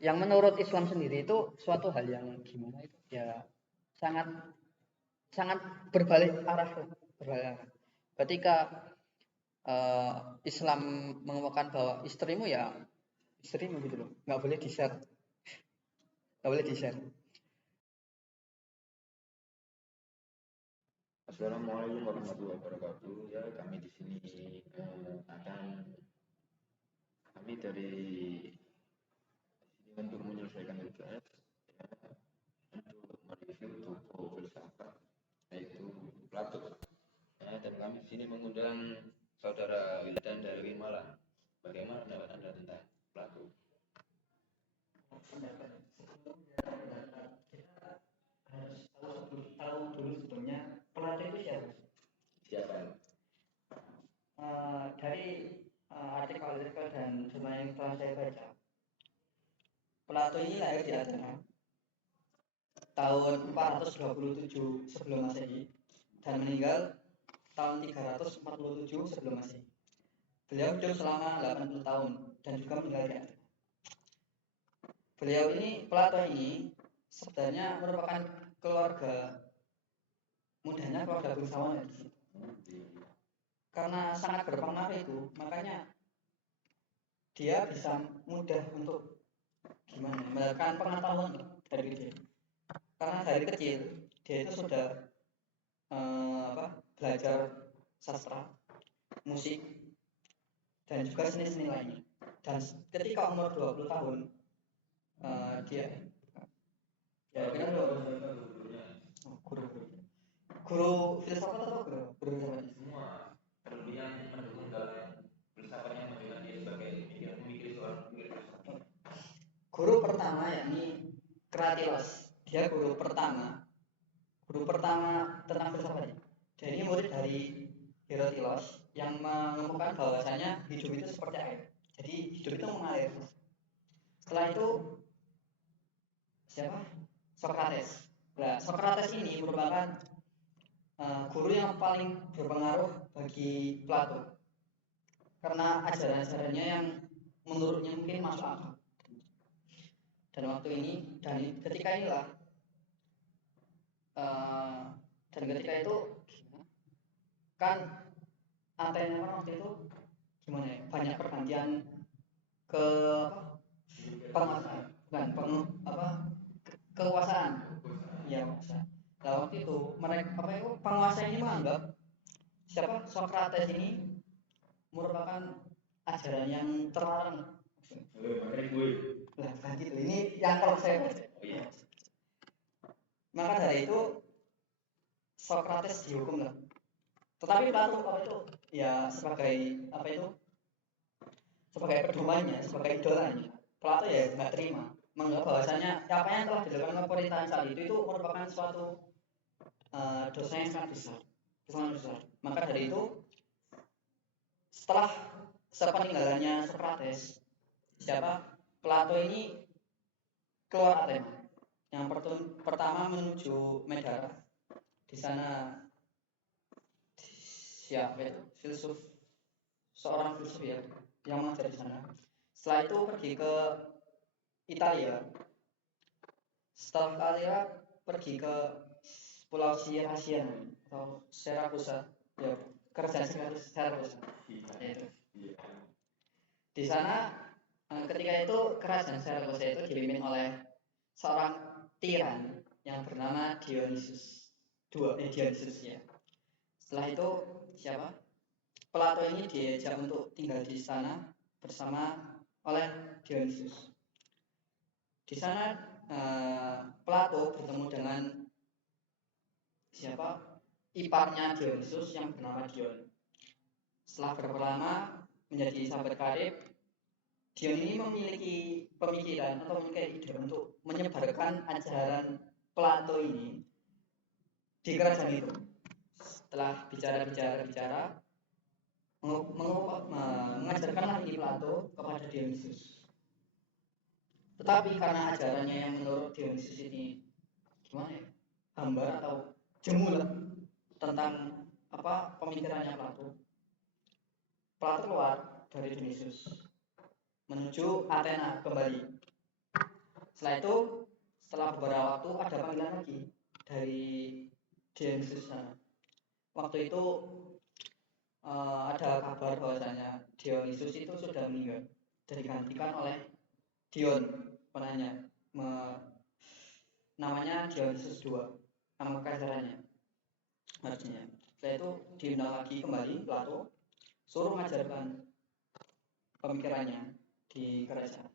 yang menurut Islam sendiri itu suatu hal yang gimana itu ya sangat sangat berbalik arah. Ketika Islam menguatkan bahwa istrimu ya istrimu gitu loh, nggak boleh di-share, nggak boleh di-share. Assalamualaikum warahmatullahi wabarakatuh. Ya, kami di sini kami dari sini untuk menyelesaikan tugas untuk mereview buku filsafat yaitu Plato. Ya, dan kami di sini mengundang saudara Wildan dari Malang. Bagaimana pendapat Anda tentang Plato? Kita harus tahu dulu sebelumnya Plato itu siapa? Dari artikel-artikel dan jurnal yang telah saya baca, Plato ini lahir di Athena tahun 427 sebelum Masehi dan meninggal tahun 347 sebelum Masehi. Beliau hidup selama 80 tahun dan juga meninggal di Athena. Plato ini sebenarnya merupakan keluarga mudanya, keluarga bangsawan di situ. Karena sangat berpengaruh itu, makanya dia bisa mudah untuk mendapatkan pengetahuan dari kecil. Karena dari kecil dia itu sudah belajar sastra, musik, dan juga seni-seni lainnya. Dan ketika umur 20 tahun dia guru filsafat atau guru filsafat? Semua yang mendukung dalam filsafat yang menjadikan dia sebagai pemikir seorang pemikir filsafat. Guru pertama yakni Kratilos. Dia guru pertama tentang filsafat. Jadi murid dari Herotilos yang mengemukakan bahwasanya hidup itu seperti air. Jadi hidup itu mengalir. Setelah itu siapa? Sokrates. Nah, Sokrates ini merupakan guru yang paling berpengaruh bagi Plato karena ajaran-ajarannya yang menurutnya mungkin masuk akal. Dan waktu ini ketika inilah dan ketika itu kan Athena waktu itu gimana ya, banyak pergantian ke kekuasaan ya masa. Nah waktu itu mereka penguasa ini menganggap siapa Sokrates ini merupakan ajaran yang terlarang. Nah gitu, ini yang kalau saya baca. Maka dari itu Sokrates dihukum lah. Tetapi Plato waktu itu ya sebagai sebagai pedomannya, sebagai idolanya, Plato ya nggak terima, menganggap bahwasanya apa yang telah dilakukan pemerintahan saat itu merupakan suatu dosa yang sangat besar. Maka dari itu setelah sepeninggalannya Sokrates, Plato ini keluar Athena. Yang pertama menuju Megara. Di sana seorang filsuf ya yang mengajar di sana. Setelah itu pergi ke Italia. Setelah Italia pergi ke Pulau Siracia atau Siracusa, ya kerajaan Siracusa. Di sana ketika itu kerajaan Siracusa itu dipimpin oleh seorang tiran yang bernama Dionysius ya. Setelah itu Plato ini diajak untuk tinggal di sana bersama oleh Dionysius. Di sana Plato bertemu dengan iparnya Dionysius yang bernama Dion. Setelah berapa lama menjadi sahabat karib, Dion ini memiliki pemikiran atau memiliki ide untuk menyebarkan ajaran Plato ini di kerajaan itu. Setelah bicara mengajarkan lagi Plato kepada Dionysius. Tetapi karena ajarannya yang menurut Dionysius ini hambar atau jemu tentang pemikirannya Plato keluar dari Dionysius menuju Athena kembali. Setelah itu, setelah beberapa waktu ada panggilan lagi dari Dionysus sana. Waktu itu ada kabar bahwasanya Dionysus itu sudah meninggal dan digantikan oleh Dion penanya, namanya Dionysus II, nama kekaisarannya harusnya. Setelah itu diundang lagi kembali Plato, suruh mengajarkan pemikirannya di kerajaan.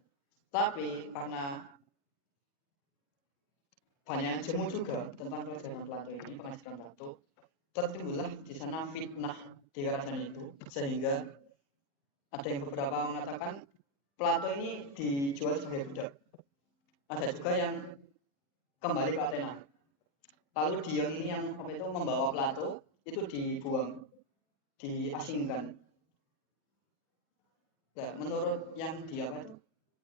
Tapi karena banyak yang jemu juga tentang pelajaran Plato ini, pengajaran Plato, tertimbullah di sana fitnah di kerajaan itu, sehingga ada yang beberapa mengatakan Plato ini dijual sebagai budak. Ada juga yang kembali ke Athena. Lalu Dion ini yang membawa Plato itu dibuang, diasingkan. Nah, menurut yang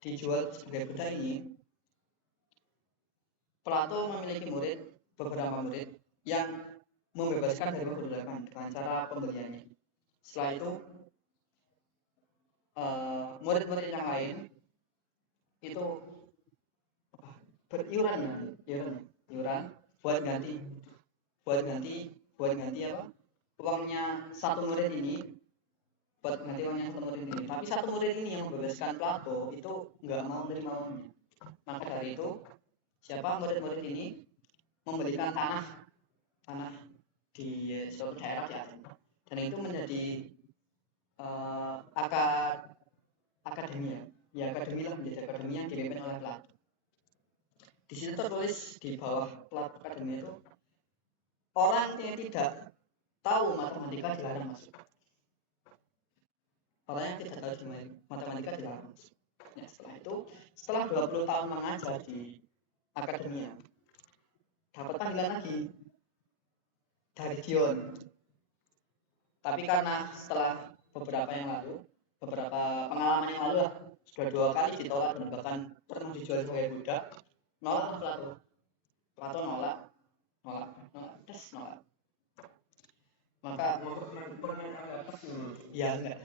dijual sebagai budak ini, Plato memiliki beberapa murid yang membebaskan dari perbudakan dengan cara pembeliannya. Setelah itu murid-murid yang lain itu beriuran buat ganti apa, uangnya satu murid ini, tapi satu murid ini yang membebaskan Plato itu nggak mau menerima uangnya. Maka dari itu murid-murid ini membelikan tanah di suatu daerah di Athena, dan itu menjadi akademia menjadi akademi yang dipimpin oleh Plato. Di situ tertulis di bawah Plato akademi itu, orang yang tidak tahu matematika dilarang masuk. Orang yang tidak tahu matematika dilarang masuk. Ya, setelah 20 tahun mengajar di akademia, dapat panggilan lagi dari Dion. Tapi karena setelah beberapa pengalaman yang lalu sudah 2 kali ditolak dan bahkan pernah dijual sebagai budak, nolak Plato nolak. Maka ya enggak.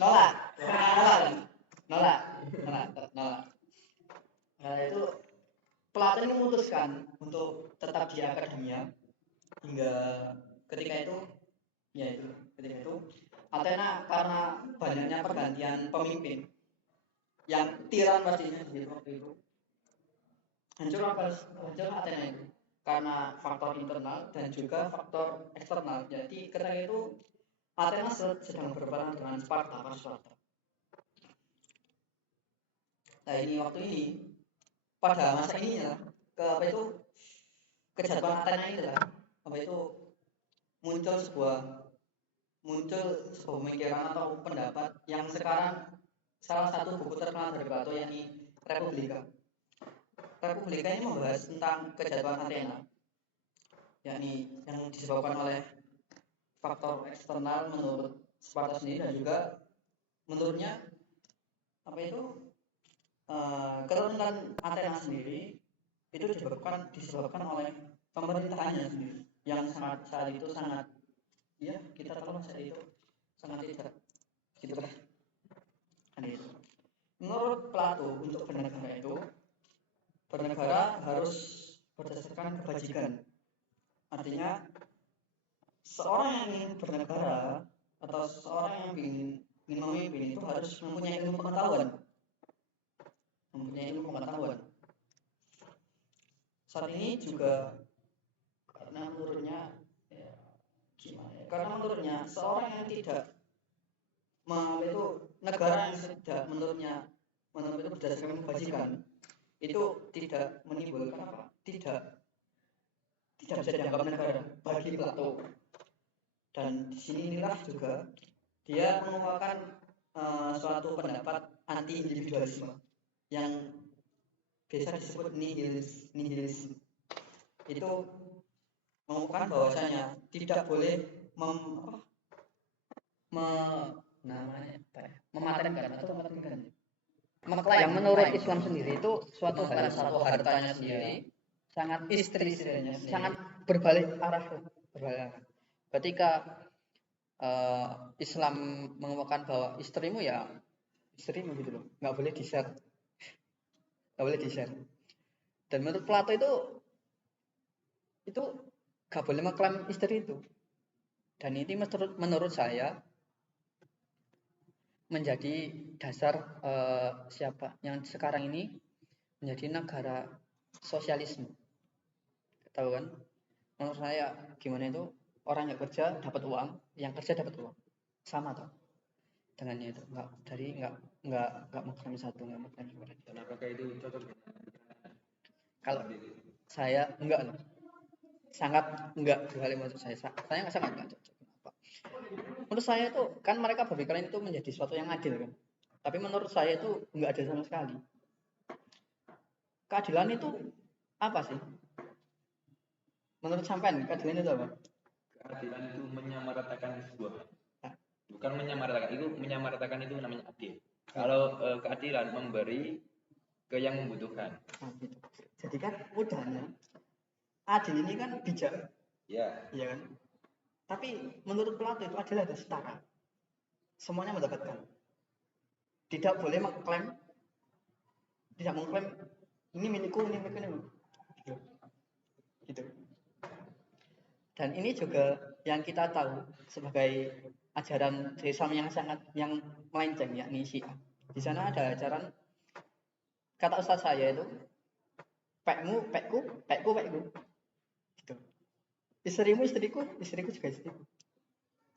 Nolak. Nah, itu Plato ini memutuskan untuk tetap di akademia hingga ketika itu Athena, karena banyaknya pergantian pemimpin yang tiran pastinya di waktu itu, hancur Athena itu karena faktor internal dan juga faktor eksternal. Jadi ketika itu Athena sedang berperang dengan Sparta. Nah, waktu ini pada masa ini kejatuhan Athena ini muncul sebuah pemikiran atau pendapat yang sekarang salah satu buku terkenal dari Plato, yakni Republika. Republika ini membahas tentang kejatuhan Athena, yakni yang disebabkan oleh faktor eksternal menurut Sparta sendiri, dan juga menurutnya keturunan Athena sendiri itu disebabkan oleh pemerintahannya sendiri yang sangat tidak gitulah. Menurut Plato, untuk bernegara harus berdasarkan kebajikan. Artinya seorang yang ingin bernegara atau seorang yang ingin memimpin itu harus mempunyai ilmu pengetahuan. Saat ini juga karena menurutnya seorang yang tidak negara yang tidak menurutnya berdasarkan kebajikan itu tidak menimbulkan tidak bisa dianggap negara bagi Plato. Dan di sinilah juga dia mengemukakan suatu pendapat anti individualisme yang biasa disebut nihilisme. Itu mengemukakan bahwasanya tidak boleh mematenkan yang menurut Islam sendiri itu suatu hartanya sendiri, sangat berbalik arah. Ketika Islam mengemukakan bahwa istrimu gitu loh, nggak boleh di-share. nggak boleh di-share. Dan menurut Plato itu nggak boleh mengklaim istri itu. Dan ini menurut saya menjadi dasar siapa yang sekarang ini menjadi negara sosialisme. Tahu kan? Menurut saya gimana itu orang yang kerja dapat uang, yang kerja dapat uang, sama toh dengannya itu nggak mengklaim satu, nggak mengklaim yang lain. Dan apakah itu cocok dengan Kalau saya enggak loh, sangat enggak dua kali maksud saya sangat enggak cocok. Kenapa? Menurut saya itu kan mereka berpikiran itu menjadi sesuatu yang adil kan, tapi menurut saya itu enggak adil sama sekali. Keadilan itu apa sih? Menurut sampean keadilan itu apa? keadilan itu menyamaratakan sebuah Nah, bukan menyamaratakan itu namanya adil. Kalau keadilan memberi ke yang membutuhkan. nah, gitu. Jadi kan mudahnya adil ini kan bijak, Ya, ya kan? Tapi menurut Plato itu adil ada setara, semuanya mendapatkan. Tidak boleh mengklaim, ini milikku, ini milikku, gitu. Dan ini juga yang kita tahu sebagai ajaran Islam yang melenceng, yakni Syiah. Di sana ada ajaran, kata ustaz saya itu, pekmu, pekku, pekku, pekku. Gitu. Istrimu, istriku, istriku juga istriku.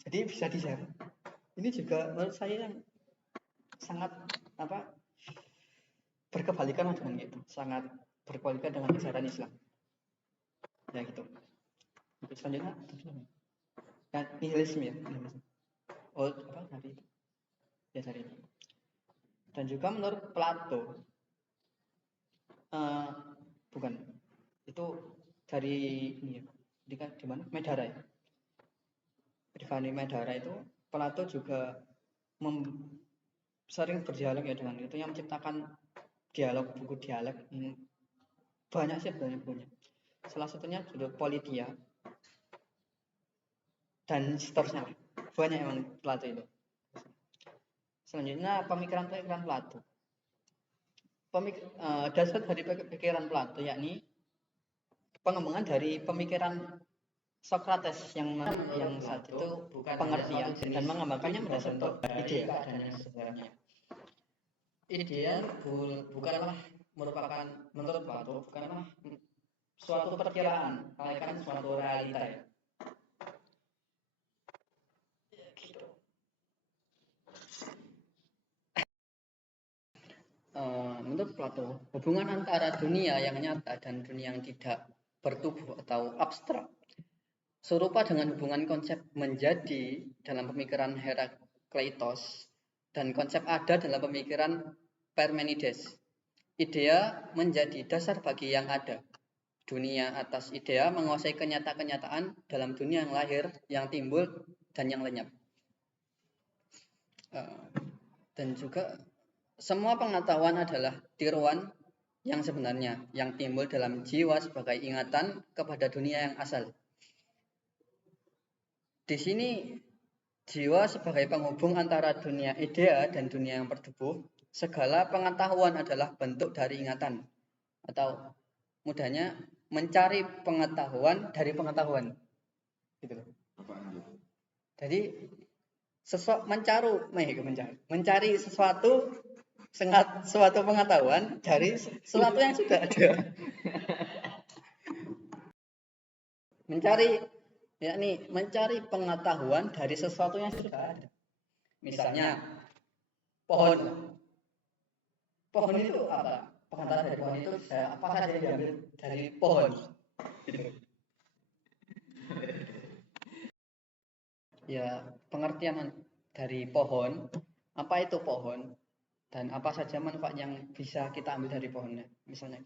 Jadi bisa di-share. Ini juga menurut saya yang sangat berkebalikan dengan itu, sangat berkebalikan dengan ajaran Islam. Ya gitu. Selanjutnya, ya, nihilisme ya. Oh, tadi? Ya dari itu. Dan juga menurut Plato, bukan, itu dari ini ya, di mana? Medara ya. Di Medara itu Plato juga sering berdialog ya dengan itu, yang menciptakan buku dialog banyak sih sebenarnya punya. Salah satunya judul Politia dan seterusnya, banyak emang Plato itu. Selanjutnya pemikiran Plato. Dasar dari pikiran Plato yakni pengembangan dari pemikiran Socrates yang saat itu pengertian dan mengembangkannya berdasarkan ide keadaan sebenarnya. Ide bukanlah merupakan menurut Plato bukanlah suatu perkiraan, melainkan suatu realita ya. Gitu. Menurut Plato, hubungan antara dunia yang nyata dan dunia yang tidak bertubuh atau abstrak serupa dengan hubungan konsep menjadi dalam pemikiran Herakleitos dan konsep ada dalam pemikiran Parmenides. Idea menjadi dasar bagi yang ada. Dunia atas idea menguasai kenyataan dalam dunia yang lahir, yang timbul, dan yang lenyap. Dan juga semua pengetahuan adalah tiruan yang sebenarnya, yang timbul dalam jiwa sebagai ingatan kepada dunia yang asal. Di sini jiwa sebagai penghubung antara dunia idea dan dunia yang bertubuh. Segala pengetahuan adalah bentuk dari ingatan, atau mudahnya mencari pengetahuan dari pengetahuan. Gitu. Jadi mencari suatu pengetahuan dari sesuatu yang sudah ada. mencari pengetahuan dari sesuatu yang sudah ada. Misalnya pohon itu apa? Pengetahuan dari pohon itu apa saja yang diambil dari pohon. Ya, pengertian dari pohon, apa itu pohon dan apa saja manfaat yang bisa kita ambil dari pohonnya, misalnya.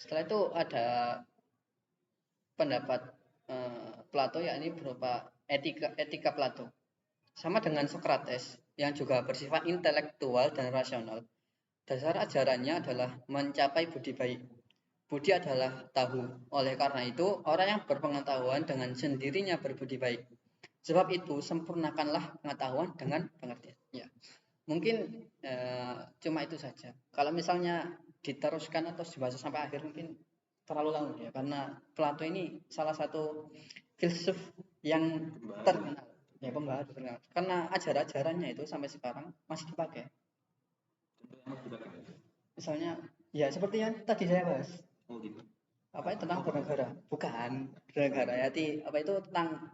Setelah itu ada pendapat Plato, yakni berupa etika Plato. Sama dengan Socrates yang juga bersifat intelektual dan rasional. Dasar ajarannya adalah mencapai budi baik. Budi adalah tahu. Oleh karena itu, orang yang berpengetahuan dengan sendirinya berbudi baik. Sebab itu, sempurnakanlah pengetahuan dengan pengertian. Ya. Mungkin cuma itu saja. Kalau misalnya diteruskan atau dibahas sampai akhir mungkin terlalu lama ya, karena Plato ini salah satu filsuf yang terkenal, ya pembaharu terkenal. Karena ajaran-ajarannya itu sampai sekarang masih dipakai. Misalnya, ya seperti yang tadi saya bahas. Oh gitu. Apa itu tentang bernegara? Bukan bernegara ya, apa itu tentang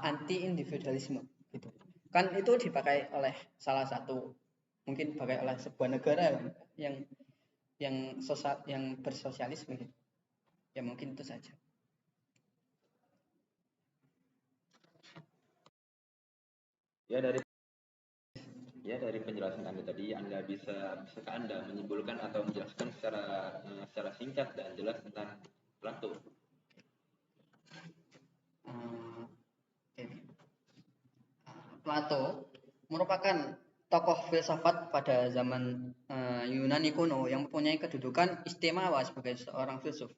anti individualisme gitu. Kan itu dipakai oleh salah satu, mungkin dipakai oleh sebuah negara yang sosial, yang bersosialisme gitu. Ya mungkin itu saja. Ya dari penjelasan Anda tadi, bisakah Anda menyimpulkan atau menjelaskan secara singkat dan jelas tentang Plato? Plato merupakan tokoh filsafat pada zaman Yunani kuno yang mempunyai kedudukan istimewa sebagai seorang filsuf.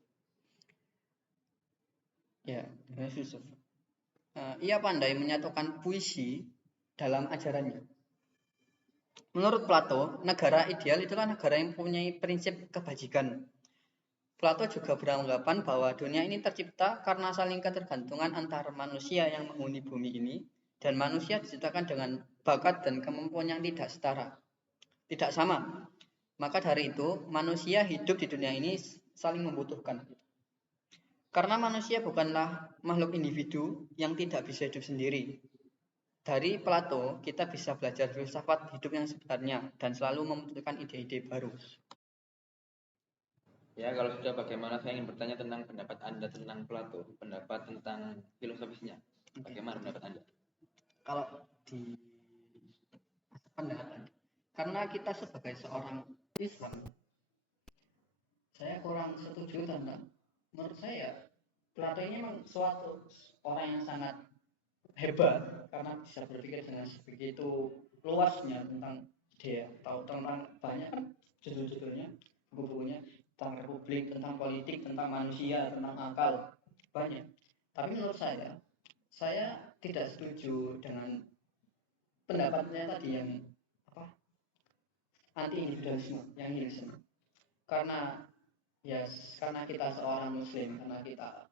Ya, filsuf. Ia pandai menyatukan puisi dalam ajarannya. Menurut Plato, negara ideal itulah negara yang mempunyai prinsip kebajikan. Plato juga beranggapan bahwa dunia ini tercipta karena saling ketergantungan antara manusia yang menghuni bumi ini dan manusia diciptakan dengan bakat dan kemampuan yang tidak setara, tidak sama. Maka dari itu, manusia hidup di dunia ini saling membutuhkan. Karena manusia bukanlah makhluk individu yang tidak bisa hidup sendiri. Dari Plato, kita bisa belajar filsafat hidup yang sebenarnya dan selalu membutuhkan ide-ide baru. Ya, kalau sudah, bagaimana saya ingin bertanya tentang pendapat Anda tentang Plato, pendapat tentang filosofisnya. Bagaimana pendapat Anda? Kalau di pendapat, karena kita sebagai seorang Islam, saya kurang setuju tentang, menurut saya Plato ini memang suatu orang yang sangat hebat karena bisa berpikir dengan sebegitu luasnya tentang dia, tahu tentang banyak kan judul-judulnya, buku-bukunya tentang republik, tentang politik, tentang manusia, tentang akal, banyak. Tapi menurut saya tidak setuju dengan pendapatnya tadi yang anti individualisme, yang nihilisme. Karena karena kita seorang muslim, karena kita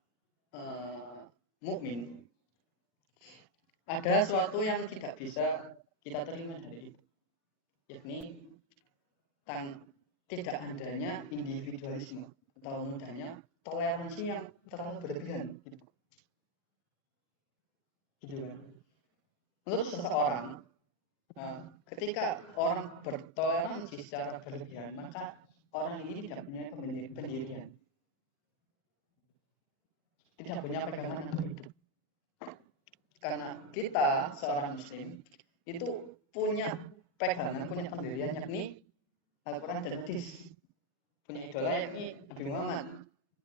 mukmin, ada sesuatu yang tidak bisa kita terima dari itu, yakni tidak adanya individualisme atau mudahnya toleransi yang terlalu berlebihan gitu kan. Menurut seseorang, ketika orang bertoleransi secara berlebihan, maka orang ini tidak punya pendirian, tidak punya pegangan untuk hidup. Karena kita seorang muslim itu punya pegangan, punya pendirian, yakni Al-Quran dan Hadis, punya idola yakni Nabi Muhammad,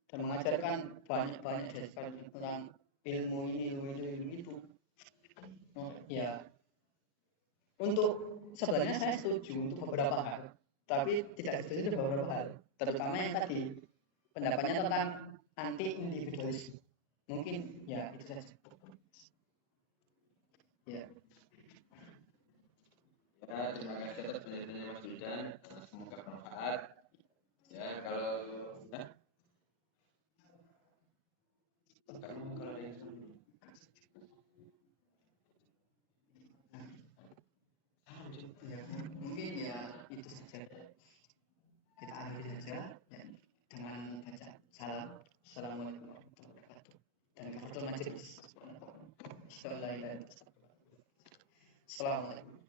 dan mengajarkan banyak dari tentang ilmu itu. Ya, untuk sebenarnya saya setuju untuk beberapa hal, tapi tidak setuju untuk beberapa hal, terutama yang tadi pendapatnya tentang anti individualisme. Mungkin ya itu saja. Ya. Ya, terima kasih atas penjelasannya Mas Juldan. Semoga bermanfaat. Ya, kalau kamu kalau ada yang Ya, mungkin ya itu saja. Kita akhiri saja ya, dengan baca salam. Assalamualaikum warahmatullahi wabarakatuh. Dan kafaratul majelis. Assalamualaikum.